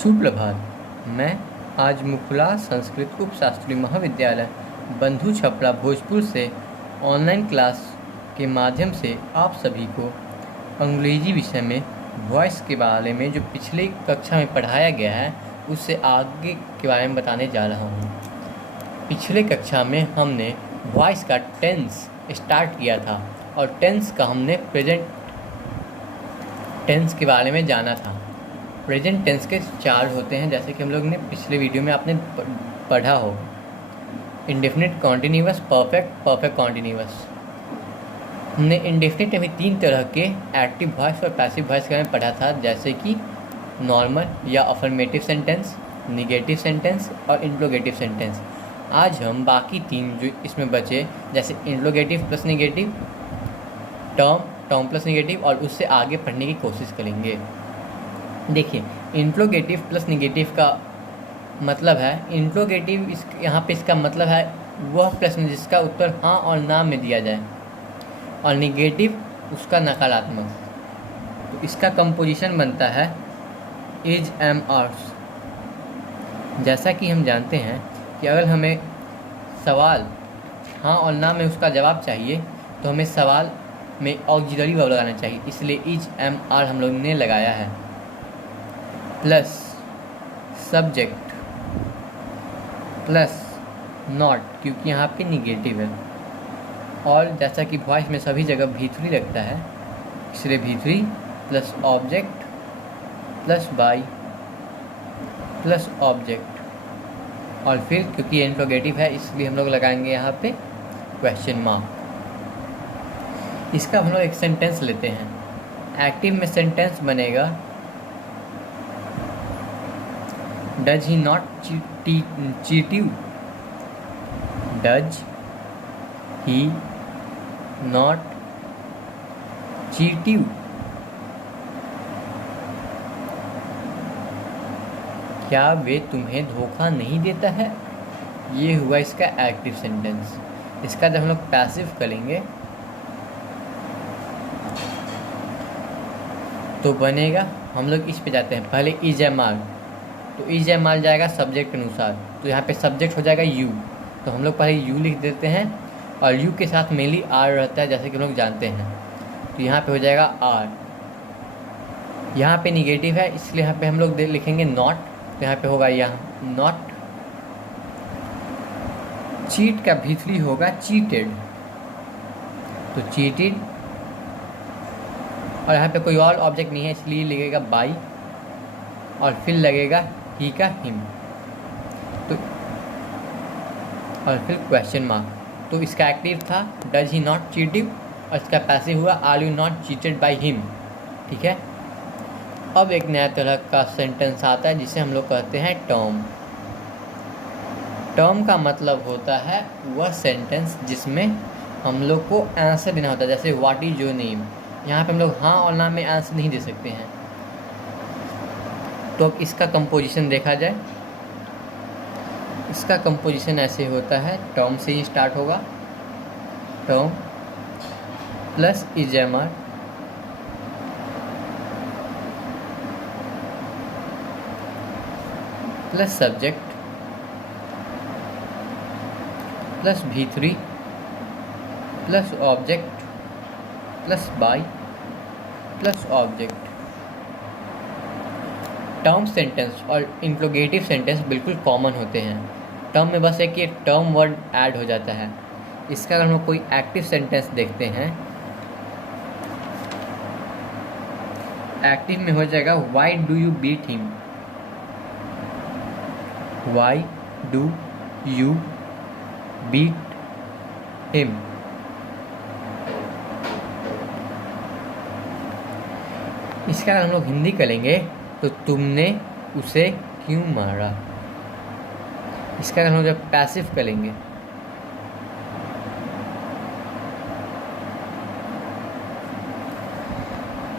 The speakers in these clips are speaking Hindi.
सुप्रभात। मैं आज मुकुला संस्कृत उपशास्त्री महाविद्यालय बंधु छपरा भोजपुर से ऑनलाइन क्लास के माध्यम से आप सभी को अंग्रेजी विषय में वॉइस के बारे में जो पिछले कक्षा में पढ़ाया गया है उससे आगे के बारे में बताने जा रहा हूँ। पिछले कक्षा में हमने वॉइस का टेंस स्टार्ट किया था और टेंस का हमने प्रेजेंट टेंस के बारे में जाना था। प्रेजेंट टेंस के 4 होते हैं, जैसे कि हम लोग ने पिछले वीडियो में आपने पढ़ा हो। Indefinite continuous, perfect, perfect continuous. हमने इंडेफिनिट में 3 तरह के एक्टिव वॉइस और पैसिव वॉइस के बारे में पढ़ा था, जैसे कि नॉर्मल या अफर्मेटिव सेंटेंस, निगेटिव सेंटेंस और इंट्रोगेटिव सेंटेंस। आज हम बाकी 3 जो इसमें बचे, जैसे interrogative plus negative, term plus negative और उससे आगे पढ़ने की कोशिश करेंगे। देखिए, इंट्रोगेटिव प्लस निगेटिव का मतलब है, इंट्रोगेटिव यहाँ पे इसका मतलब है वह प्रश्न जिसका उत्तर हाँ और ना में दिया जाए, और निगेटिव उसका नकारात्मक। तो इसका कंपोजिशन बनता है इज, एम, आर्स। जैसा कि हम जानते हैं कि अगर हमें सवाल हाँ और ना में उसका जवाब चाहिए तो हमें सवाल में ऑक्सिलरी वर्ब लगाना चाहिए, इसलिए इज, एम, आर हम लोग ने लगाया है। प्लस सब्जेक्ट प्लस नॉट, क्योंकि यहाँ पे निगेटिव है। और जैसा कि वॉइस में सभी जगह भीतरी लगता है, इसलिए भीतरी plus object plus by plus object, और फिर क्योंकि इंट्रोगेटिव है इसलिए हम लोग लगाएंगे यहाँ पे क्वेश्चन मार्क। इसका हम लोग एक सेंटेंस लेते हैं। एक्टिव में सेंटेंस बनेगा does he not cheat you, does he not cheat you. क्या वे तुम्हें धोखा नहीं देता है? ये हुआ इसका एक्टिव सेंटेंस। इसका जब हम लोग पैसिव करेंगे तो बनेगा, हम लोग इस पे जाते हैं। पहले इज, एम, आर, तो इज, एम, आर जाएगा सब्जेक्ट के अनुसार, तो यहाँ पे सब्जेक्ट हो जाएगा यू, तो हम लोग पहले यू लिख देते हैं और यू के साथ मेनली आर रहता है, जैसे कि हम लोग जानते हैं। तो यहाँ पे हो जाएगा आर। यहाँ पे निगेटिव है इसलिए यहाँ पे हम लोग लिखेंगे नॉट, तो यहाँ पे होगा यहाँ नॉट। चीट का भीतरी होगा चीटेड, तो चीटेड, और यहाँ पे कोई और ऑब्जेक्ट नहीं है इसलिए लगेगा बाई, और फिर लगेगा ही का हिम, तो और फिर क्वेश्चन मार्क। तो इसका एक्टिव था does he not cheat you, और इसका पैसिव हुआ are you not cheated by him. ठीक है। अब एक नया तरह का सेंटेंस आता है जिसे हम लोग कहते हैं टर्म। टर्म का मतलब होता है वह सेंटेंस जिसमें हम लोग को आंसर देना होता है, जैसे व्हाट इज योर नेम। यहाँ पे हम लोग हाँ और ना में आंसर नहीं दे सकते हैं। तो अब इसका कंपोजिशन देखा जाए, इसका कंपोजिशन ऐसे होता है, टर्म से ही स्टार्ट होगा। Term plus is, M, R, plus subject plus भीतरी plus object plus by plus object. Term sentence और इंट्रोगेटिव सेंटेंस बिल्कुल कॉमन होते हैं। टर्म में बस एक ये टर्म वर्ड ऐड हो जाता है। इसका अगर हम लोग कोई एक्टिव सेंटेंस देखते हैं, एक्टिव में हो जाएगा why do you beat him, why do you beat him. इसका अगर हम लोग हिंदी करेंगे तो तुमने उसे क्यों मारा। इसका अगर हम जब पैसिव करेंगे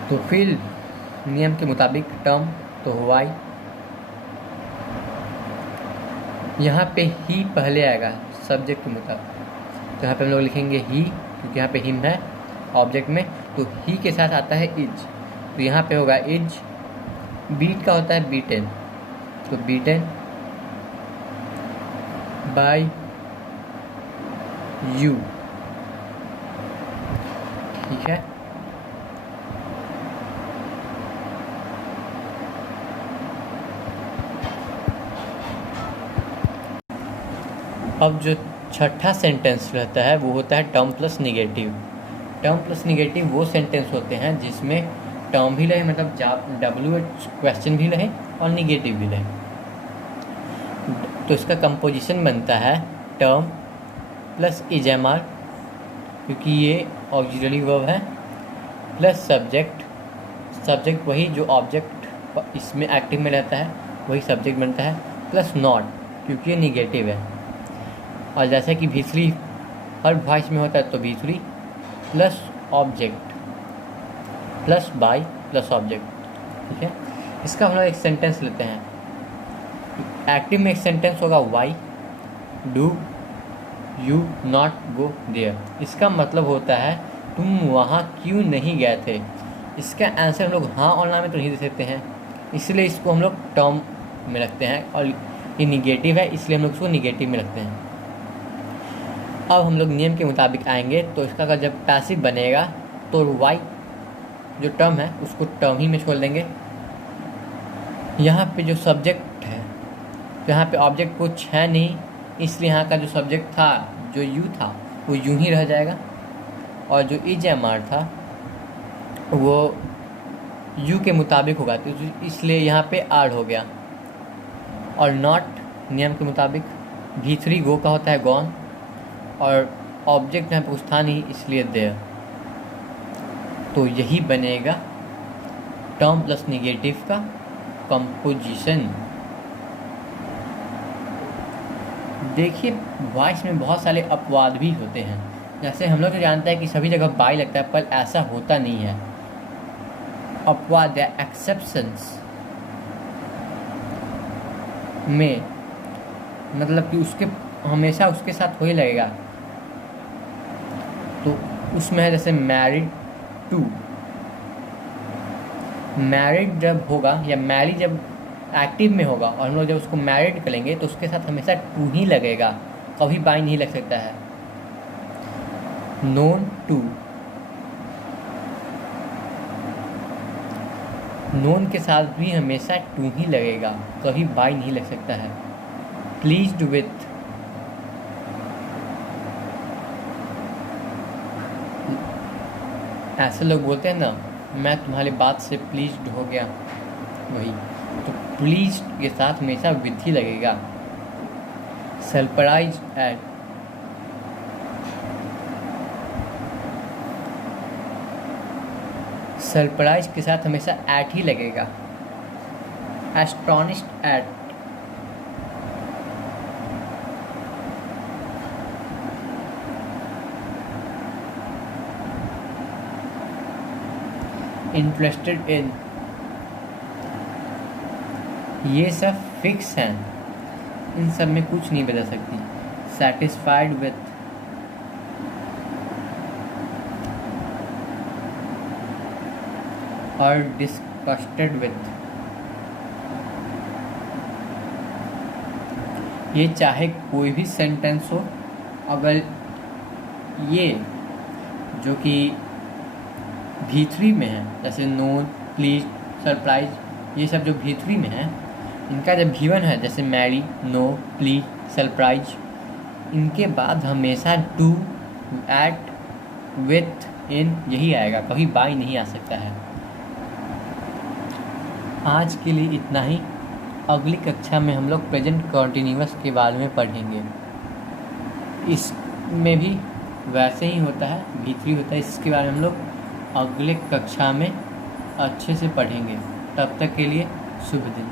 तो फिर नियम के मुताबिक टर्म तो वाई, यहाँ पे ही पहले आएगा सब्जेक्ट के मुताबिक, तो यहाँ पे हम लोग लिखेंगे ही, क्योंकि यहाँ पे हिम है ऑब्जेक्ट में, तो ही के साथ आता है इज, तो यहाँ पे होगा इज। बीट का होता है बीटेन, तो बीटन बाय यू, ठीक है। अब जो छठा सेंटेंस रहता है वो होता है term plus negative. Term plus negative वो सेंटेंस होते हैं जिसमें टर्म भी रहे, मतलब WH क्वेश्चन भी रहे और निगेटिव भी रहे। तो इसका कंपोजिशन बनता है टर्म प्लस इजेमआर, क्योंकि ये ऑक्सिलरी वर्ब है, प्लस सब्जेक्ट। सब्जेक्ट वही जो ऑब्जेक्ट इसमें एक्टिव में रहता है वही सब्जेक्ट बनता है, प्लस नॉट क्योंकि ये निगेटिव है। और जैसे कि V3 हर वॉइस में होता है तो V3 plus object plus by plus object, ठीक है। इसका हम लोग एक सेंटेंस लेते हैं। एक्टिव में एक सेंटेंस होगा why do you not go there. इसका मतलब होता है तुम वहाँ क्यों नहीं गए थे। इसका आंसर हम लोग हाँ और ना में तो नहीं दे सकते हैं, इसलिए इसको हम लोग टर्म में रखते हैं, और ये निगेटिव है इसलिए हम लोग इसको निगेटिव में रखते हैं। अब हम लोग नियम के मुताबिक आएंगे, तो इसका अगर जब पैसिव बनेगा तो वाई जो टर्म है उसको टर्म ही में छोड़ देंगे। यहाँ पे जो सब्जेक्ट है, यहाँ पे ऑब्जेक्ट कुछ है नहीं, इसलिए यहाँ का जो सब्जेक्ट था जो यू था वो यूं ही रह जाएगा, और जो इजेमआर था वो यू के मुताबिक होगा, तो इसलिए यहाँ पे आर हो गया। और नॉट नियम के मुताबिक V3 गो का होता है गॉन, और ऑब्जेक्ट यहाँ पे कुछ था नहीं इसलिए देयर। तो यही बनेगा टर्म प्लस निगेटिव का कंपोजिशन। देखिए वॉइस में बहुत सारे अपवाद भी होते हैं, जैसे हम लोग तो जानते हैं कि सभी जगह बाय लगता है, पर ऐसा होता नहीं है। अपवाद या एक्सेप्शंस में मतलब कि उसके हमेशा उसके साथ वही लगेगा। तो उसमें है जैसे मैरिड टू, मैरिड जब होगा या मैरी जब एक्टिव में होगा और हम लोग जब उसको मैरिड करेंगे तो उसके साथ हमेशा टू ही लगेगा, कभी बाय नहीं लग सकता है। नोन टू, नोन के साथ भी हमेशा टू ही लगेगा, कभी बाय नहीं लग सकता है। प्लीज्ड विथ, ऐसे लोग बोलते हैं ना मैं तुम्हारी बात से प्लीज्ड हो गया, वही। तो प्लीज्ड के साथ हमेशा विथ ही लगेगा। सरप्राइज एट, सरप्राइज के साथ हमेशा एट ही लगेगा। एस्टोनिश्ड एट, इंटरेस्टेड इन, ये सब फिक्स हैं, इन सब में कुछ नहीं बदल सकती। सेटिस्फाइड विथ, और डिस्गस्टेड विथ, ये चाहे कोई भी सेंटेंस हो, अगर ये जो कि V3 में है जैसे नोन प्लीज सरप्राइज, ये सब जो V3 में है, इनका जब V1 है जैसे मैरी नो प्लीज सरप्राइज, इनके बाद हमेशा टू एट विथ इन यही आएगा, कभी बाय नहीं आ सकता है। आज के लिए इतना ही। अगली कक्षा में हम लोग प्रेजेंट कंटिन्यूअस के बारे में पढ़ेंगे। इसमें भी वैसे ही होता है, V3 होता है, इसके बारे में हम लोग अगले कक्षा में अच्छे से पढ़ेंगे। तब तक के लिए शुभ दिन।